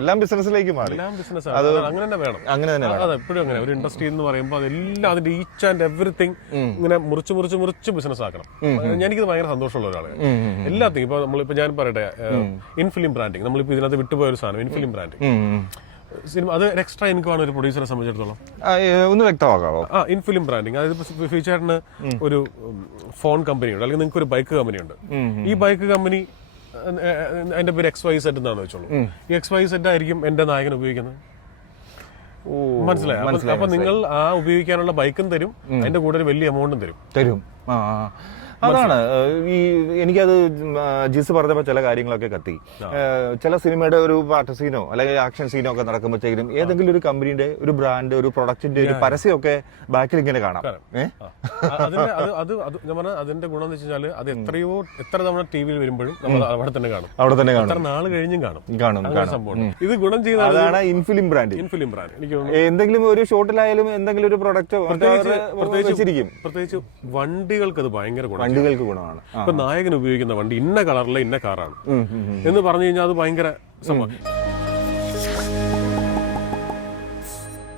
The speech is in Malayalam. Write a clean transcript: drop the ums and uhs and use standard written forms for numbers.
എല്ലാം ബിസിനസ്സിലേക്ക് മാറി. എല്ലാം ബിസിനസ് അങ്ങനെ തന്നെ വേണം. അതെ, എപ്പോഴും അങ്ങനെ ഒരു ഇൻഡസ്ട്രി എന്ന് പറയുമ്പോൾ അതെല്ലാം അതിന്റെ ഈച്ച് ആൻഡ് എവറിത്തിങ് ഇങ്ങനെ മുറിച്ച് ബിസിനസ് ആക്കണം. എനിക്കിത് ഭയങ്കര സന്തോഷമുള്ള ഒരാളാണ്. എല്ലാത്തിനും ഇപ്പൊ നമ്മളിപ്പോ ഞാൻ പറയട്ടെ, ഇൻഫിലിം ബ്രാൻഡിങ്, നമ്മളിപ്പോ ഇതിനകത്ത് വിട്ടുപോയ ഒരു സാധനം ഇൻഫിലിം ബ്രാൻഡിങ് സിനിമ, അത് എക്സ്ട്രാ ഇൻകമാണ് ഒരു പ്രൊഡ്യൂസറെ സംബന്ധിച്ചിടത്തോളം. ഒന്ന് വ്യക്തമാക്കാമോ? ഇൻഫിലിം ബ്രാൻഡിങ്, അതായത് ഫീച്ചറിന് ഒരു ഫോൺ കമ്പനിയുണ്ട്, അല്ലെങ്കിൽ നിങ്ങൾക്ക് ഒരു ബൈക്ക് കമ്പനിയുണ്ട്. ഈ ബൈക്ക് കമ്പനി അതിന്റെ പേര് XYZ എന്നാണ് വെച്ചോളൂ. ഈ XYZ ആയിരിക്കും എന്റെ നായകൻ ഉപയോഗിക്കുന്നത്. മനസ്സിലായോ? അപ്പൊ നിങ്ങൾ ആ ഉപയോഗിക്കാനുള്ള ബൈക്കും തരും, അതിന്റെ കൂടെ ഒരു വലിയ എമൗണ്ടും തരും. അതാണ് ഈ എനിക്കത് ജിസ് പറഞ്ഞപ്പോൾ ചില കാര്യങ്ങളൊക്കെ കത്തി. ചില സിനിമയുടെ ഒരു പാട്ട് സീനോ അല്ലെങ്കിൽ ആക്ഷൻ സീനോ ഒക്കെ നടക്കുമ്പോഴത്തേക്കും ഏതെങ്കിലും ഒരു കമ്പനിയുടെ ഒരു ബ്രാൻഡ് ഒരു പ്രൊഡക്റ്റിന്റെ ഒരു പരസ്യമൊക്കെ ബാക്കിൽ ഇങ്ങനെ കാണാം. അതിന്റെ ഗുണം എന്ന് വെച്ചാൽ അത് എത്ര തവണ ടിവിയിൽ വരുമ്പോഴും നമ്മൾ അവിടെ തന്നെ കാണും. എത്ര നാൾ കഴിഞ്ഞും കാണും സംഭവം. ഇത് ഗുണം ചെയ്യുന്ന അതാണ് ഇൻഫിലിം ബ്രാൻഡ്. എനിക്ക് എന്തെങ്കിലും ഒരു ഷോട്ടിലായാലും എന്തെങ്കിലും ഒരു പ്രൊഡക്റ്റോ പ്രത്യേകിച്ച് വണ്ടികൾക്ക് അത് ഭയങ്കര ഗുണം. വണ്ടികൾക്ക് ഗുണമാണ്. ഇപ്പൊ നായകൻ ഉപയോഗിക്കുന്ന വണ്ടി ഇന്ന കളറിലെ ഇന്ന കാറാണ് എന്ന് പറഞ്ഞു കഴിഞ്ഞാൽ അത് ഭയങ്കര സംഭവം.